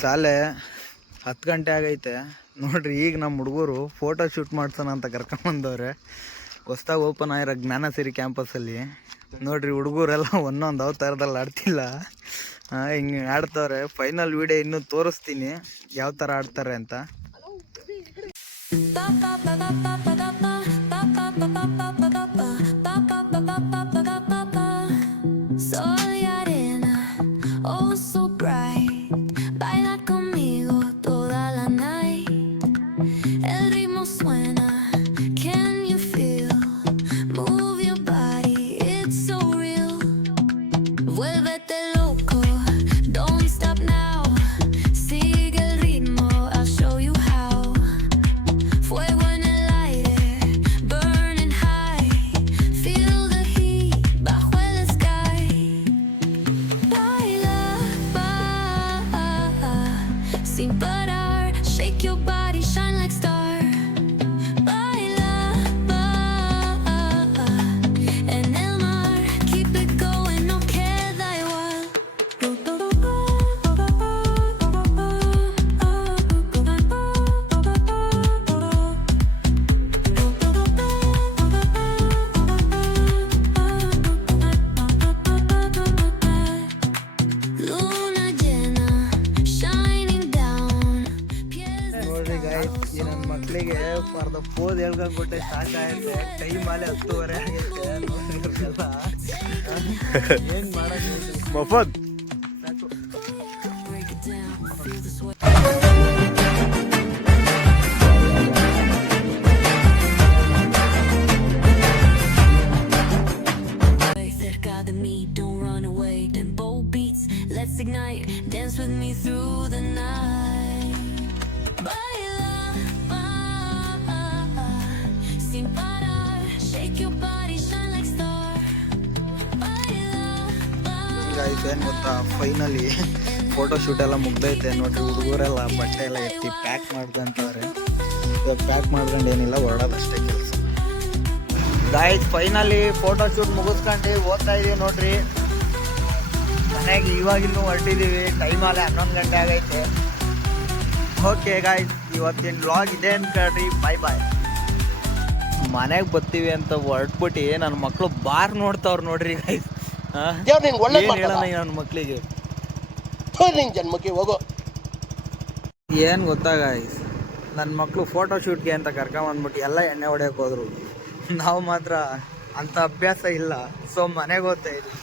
ಸಾಲೆ 10 ಗಂಟೆ ಆಗೈತೆ ನೋಡ್ರಿ. ಈಗ ನಮ್ಮ ಹುಡುಗರು ಫೋಟೋ ಶೂಟ್ ಮಾಡ್ಸೋಣ ಅಂತ ಕರ್ಕೊಂಬಂದವ್ರೆ. ಹೊಸ್ದಾಗಿ ಓಪನ್ ಆಗಿರೋ ಜ್ಞಾನಸಿರಿ ಕ್ಯಾಂಪಸ್ಸಲ್ಲಿ ನೋಡ್ರಿ. ಹುಡುಗರೆಲ್ಲ ಒಂದೊಂದು ಅವತಾರದಲ್ಲಿ ಆಡ್ತಿಲ್ಲ, ಹಿಂಗೆ ಆಡ್ತವ್ರೆ. ಫೈನಲ್ ವಿಡಿಯೋ ಇನ್ನೂ ತೋರಿಸ್ತೀನಿ ಯಾವ ಥರ ಆಡ್ತಾರೆ ಅಂತ. ಈ ನನ್ನ ಮಕ್ಕಳಿಗೆ ಫಾರ್ ದ ಪೋಸ್ ಹೇಳ್ಕೊಂಡ್ಬಿಟ್ಟೆ ಸಾಕಾಗೈತೆ. ಕೈ ಮಾಲೆ 10:30 ಆಗೈತೆ. ಏನ್ ಮಾಡೋದು ಮಫದ್ ಸಾಕು. Let's ignite, dance with me through the night. Sin parar, shake your body, shine like star. Guys, ಏನು ಗೊತ್ತಾ, ಫೈನಲಿ ಫೋಟೋ ಶೂಟ್ ಎಲ್ಲ ಮುಗ್ದೈತೆ ನೋಡ್ರಿ. ಹುಡುಗರೆಲ್ಲ ಬಟ್ಟೆ ಎಲ್ಲ ಎತ್ತಿ ಪ್ಯಾಕ್ ಮಾಡ್ಕೊಂತವ್ರೆ. ಇವಾಗ ಪ್ಯಾಕ್ ಮಾಡ್ಕೊಂಡು ಏನಿಲ್ಲ, ಹೊರಡೋದಷ್ಟೇ ಕೆಲಸ. ಗಾಯ್ಸ್, ಫೈನಲಿ ಫೋಟೋ ಶೂಟ್ ಮುಗಿಸ್ಕೊಂಡು ಓದ್ತಾ ಇದೀವಿ ನೋಡ್ರಿ. ಮನೆಗೆ ಇವಾಗಿನ್ನೂ ಹೊರಟಿದ್ದೀವಿ. ಟೈಮ್ ಅಲ್ಲೇ 11 ಗಂಟೆ ಆಗೈತೆ. ಓಕೆ ಗಾಯ್ಸ್, ಇವತ್ತಿನ ವ್ಲಾಗ್ ಇದೆ ಅನ್ಕೊಳ್ರಿ. ಬಾಯ್. ಮನೆಗೆ ಬರ್ತೀವಿ ಅಂತ ಹೊರಟ್ಬಿಟ್ಟು ನನ್ನ ಮಕ್ಕಳು ಬಾರ್ ನೋಡ್ತಾವ್ರು ನೋಡ್ರಿ ಗೈಸ್. ಹೇಳೋಣ ನನ್ನ ಮಕ್ಕಳಿಗೆ ಜನ್ಮಕ್ಕೆ ಹೋಗೋ. ಏನು ಗೊತ್ತಾ ಗಾಯ್ಸ್, ನನ್ನ ಮಕ್ಕಳು ಫೋಟೋ ಶೂಟ್ಗೆ ಅಂತ ಕರ್ಕೊಂಬಂದ್ಬಿಟ್ಟು ಎಲ್ಲ ಎಣ್ಣೆ ಹೊಡೆಯೋಕೆ ಹೋದ್ರು. ನಾವು ಮಾತ್ರ ಅಂಥ ಅಭ್ಯಾಸ ಇಲ್ಲ. ಸೊ ಮನೆಗೆ ಹೋಗ್ತಾ ಇದ್ವಿ.